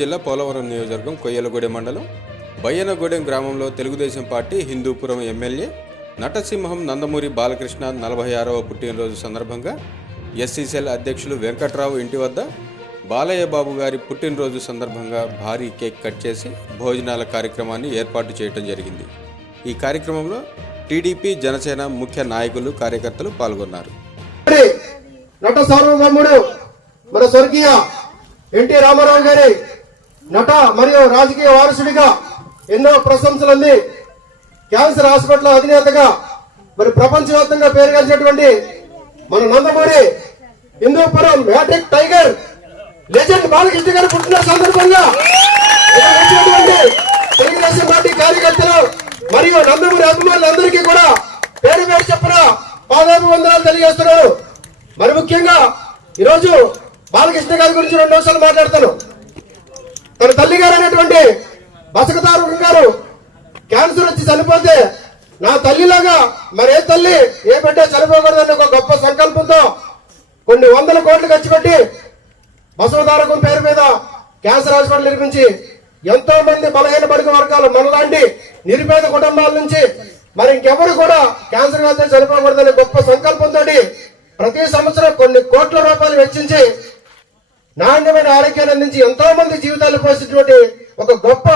జిల్లా పోలవరం నియోజకవర్గం కొయ్యలగూడెం మండలం బయ్యనగూడెం గ్రామంలో తెలుగుదేశం పార్టీ హిందూపురం ఎమ్మెల్యే నటసింహం నందమూరి బాలకృష్ణ నలభై ఆరవ పుట్టినరోజు సందర్భంగా ఎస్సీసీఎల్ అధ్యక్షులు వెంకట్రావు ఇంటి వద్ద బాలయ్య బాబు గారి పుట్టినరోజు సందర్భంగా భారీ కేక్ కట్ చేసి భోజనాల కార్యక్రమాన్ని ఏర్పాటు చేయడం జరిగింది. ఈ కార్యక్రమంలో టీడీపీ జనసేన ముఖ్య నాయకులు కార్యకర్తలు పాల్గొన్నారు. నట సార్వభౌముడు మన స్వర్గీయ ఎన్టీ రామారావు గారి నట మరియు రాజకీయ వారసుడిగా ఎన్నో ప్రశంసలు అంది క్యాన్సర్ హాస్పిటల్ అధినేతగా మరి ప్రపంచవ్యాప్తంగా పేరుగాంచినటువంటి మన నందమూరి హిందూపురం మ్యాట్రిక్ టైగర్ లెజెండ్ బాలకృష్ణ గారి పుట్టిన సందర్భంగా తెలుగుదేశం పార్టీ కార్యకర్తలు మరియు నందమూరి అభిమానులందరికీ కూడా పేరు పేరు చెప్పిన పాదాభివందనాలు తెలియజేస్తున్నారు మరి ముఖ్యంగా ఈరోజు బాలకృష్ణ గారి గురించి రెండు నిమిషాలు మాట్లాడతాను. గారు బసకతారు గారు క్యాన్సర్ వచ్చి చనిపోతే నా తల్లిలాగా మరే తల్లి ఏ బిడ్డ చనిపోకూడదని ఒక గొప్ప సంకల్పంతో కొన్ని వందల కోట్లు ఖర్చు పెట్టి బసవతారకం పేరు మీద క్యాన్సర్ హాస్పిటల్ నిర్మించి ఎంతో మంది బలహీన పడిన వర్గాలు మనలాంటి నిరుపేద కుటుంబాల నుంచి మరి ఇంకెవరు కూడా క్యాన్సర్ వ్యాధి చనిపోకూడదనే గొప్ప సంకల్పంతో ప్రతి సంవత్సరం కొన్ని కోట్ల రూపాయలు వెచ్చించి నాణ్యమైన ఆరోగ్యాన్ని అందించి ఎంతో మంది జీవితాలు పోసినటువంటి ఒక గొప్ప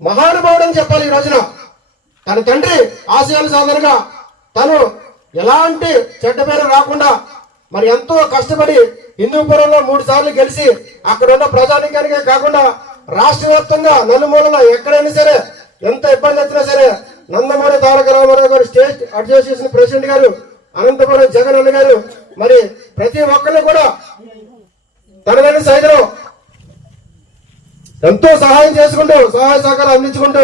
మహానుభావుడు అని చెప్పాలి ఈ రోజున. తన తండ్రి ఆశయాలు సాధనగా తను ఎలాంటి చెడ్డ పేరు రాకుండా మరి ఎంతో కష్టపడి హిందూపురంలో మూడు సార్లు గెలిచి అక్కడ ఉన్న ప్రజానికానికే కాకుండా రాష్ట్ర వ్యాప్తంగా నలుమూలన ఎక్కడైనా సరే ఎంత ఇబ్బంది వచ్చినా సరే నందమూరి తారక రామారావు గారు స్టేట్ అసోసియేషన్ ప్రెసిడెంట్ గారు అనంతపురం జగన్ గారు మరి ప్రతి ఒక్కరిని కూడా తనదైన సైతం ఎంతో సహాయం చేసుకుంటూ సహాయ సహకారం అందించుకుంటూ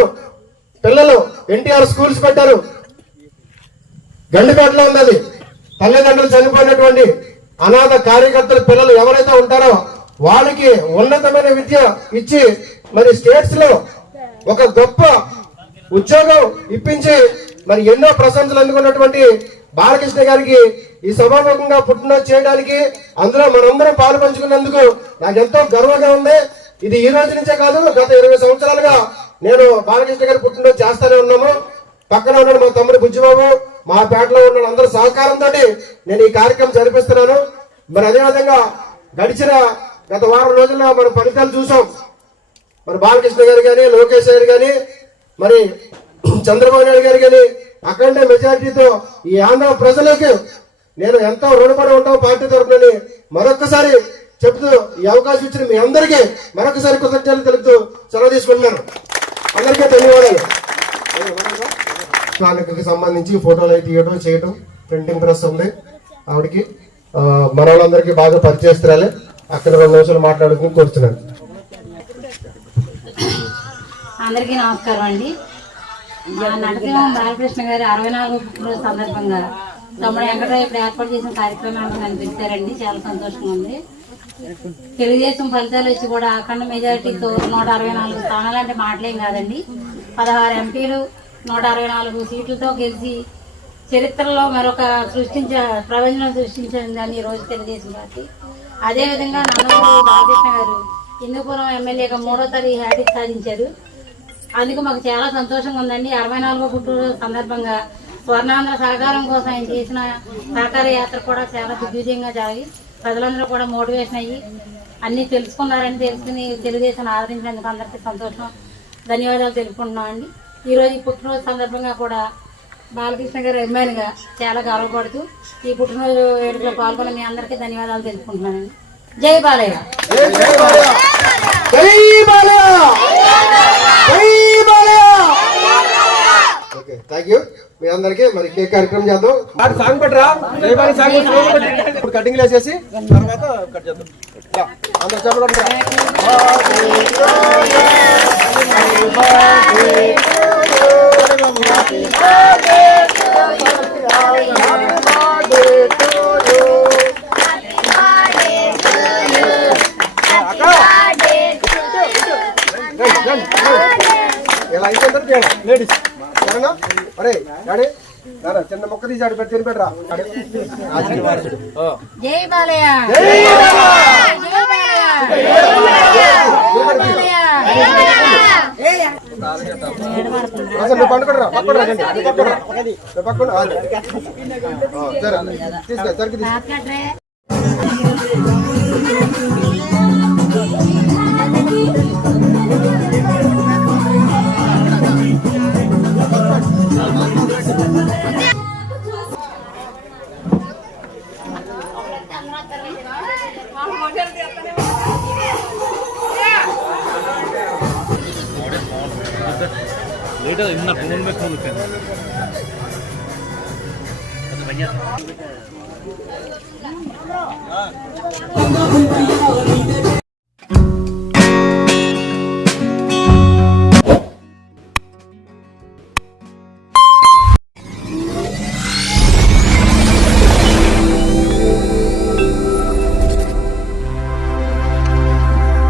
పిల్లలు ఎన్టీఆర్ స్కూల్స్ పెట్టారు. గండిపేటలో ఉన్నది. తల్లిదండ్రులు చనిపోయినటువంటి అనాథ కార్యకర్తల పిల్లలు ఎవరైతే ఉంటారో వాళ్ళకి ఉన్నతమైన విద్య ఇచ్చి మరి స్టేట్స్లో ఒక గొప్ప ఉద్యోగం ఇప్పించి మరి ఎన్నో ప్రశంసలు అందుకున్నటువంటి బాలకృష్ణ గారికి ఈ సభాముఖంగా పుట్టినరోజు చేయడానికి అందులో మనందరం పాలు పంచుకున్నందుకు నాకు ఎంతో గర్వంగా ఉంది. ఇది ఈ రోజు నుంచే కాదు గత ఇరవై సంవత్సరాలుగా నేను బాలకృష్ణ గారి పుట్టినరోజు చేస్తానే ఉన్నాము. పక్కన ఉన్నాడు మా తమ్ముడు బుజ్జిబాబు మా పేటలో ఉన్న అందరి సహకారంతో నేను ఈ కార్యక్రమం జరిపిస్తున్నాను. మరి అదేవిధంగా గడిచిన గత వారం రోజుల్లో మన ఫలితాలు చూసాం. మరి బాలకృష్ణ గారు కానీ లోకేష్ గారు కానీ మరి చంద్రబాబు నాయుడు గారు కానీ అఖండ మెజారిటీతో ఈ ఆంధ్ర ప్రజలకు నేను ఎంతో రుణపడి ఉంటాం పార్టీ తరఫునని మరొక్కసారి చెబుతూ ఈ అవకాశం ఇచ్చిన మీ అందరికీ మరొకసారి కృతజ్ఞతలు తెలుపుతూ సెలవు తీసుకుంటున్నాను. అందరికీ ధన్యవాదాలు. కానుకకి సంబంధించి ఫోటోలు అయితే తీయడం చేయడం ప్రింటింగ్ ప్రెస్ ఉంది. ఆవిడకి మన వాళ్ళందరికీ బాగా పరిచయస్తురాలే. అక్కడ రెండు నిమిషాలు మాట్లాడుకుని కూర్చున్నాను. అందరికీ నమస్కారం అండి. మా నటసింహం బాలకృష్ణ గారి అరవై నాలుగు పుట్టినరోజు సందర్భంగా తమ్ముడు వెంకటరావు ఇప్పుడు ఏర్పాటు చేసిన కార్యక్రమానికి కనిపించారండి చాలా సంతోషంగా ఉంది. తెలుగుదేశం ఫలితాలు వచ్చి కూడా అఖండ మెజారిటీతో నూట అరవై నాలుగు స్థానాలు అంటే మాటలేం కాదండి. పదహారు ఎంపీలు నూట అరవై నాలుగు సీట్లతో గెలిచి చరిత్రలో మరొక సృష్టించ ప్రపంచం సృష్టించిందని ఈ రోజు తెలుగుదేశం పార్టీ. అదేవిధంగా నందమూరి బాలకృష్ణ గారు హిందూపురం ఎమ్మెల్యేగా మూడో తారీఖు హ్యాటిక్ సాధించారు. అందుకు మాకు చాలా సంతోషంగా ఉందండి. అరవై నాలుగో పుట్టూరు సందర్భంగా స్వర్ణాంధ్ర సహకారం కోసం ఆయన చేసిన సహకార యాత్ర కూడా చాలా దిగ్విజయంగా జరిగింది. ప్రజలందరూ కూడా మోటివేషన్ అయ్యి అన్ని తెలుసుకున్నారని తెలుసుకుని తెలుగుదేశం ఆదరించినందుకు అందరికీ సంతోషం. ధన్యవాదాలు తెలుపుకుంటున్నాం అండి. ఈరోజు ఈ పుట్టినరోజు సందర్భంగా కూడా బాలకృష్ణ గారు అభిమానిగా చాలా గర్వపడుతూ ఈ పుట్టినరోజు వేడుకలో పాల్గొన్న మీ అందరికీ ధన్యవాదాలు తెలుపుకుంటున్నానండి జై బాలయ్య. థ్యాంక్ యూ మీ అందరికీ మరి కేక్ కార్యక్రమం చేద్దాం. సాంగ్ పెట్టరా? సాంగ్. ఇప్పుడు కటింగ్ వేసేసి తర్వాత కట్ చేద్దాం. అందరూ చెప్పలు కొట్టండి. ఇలా అయితే అందరూ చేయాలి? లేడీస్ చిన్న మొక్క తీసాడు పెట్టి పెట్టరా జై బాలయ్య లీటర్ ఇన్న ఫోన్ పే ఫోన్ పే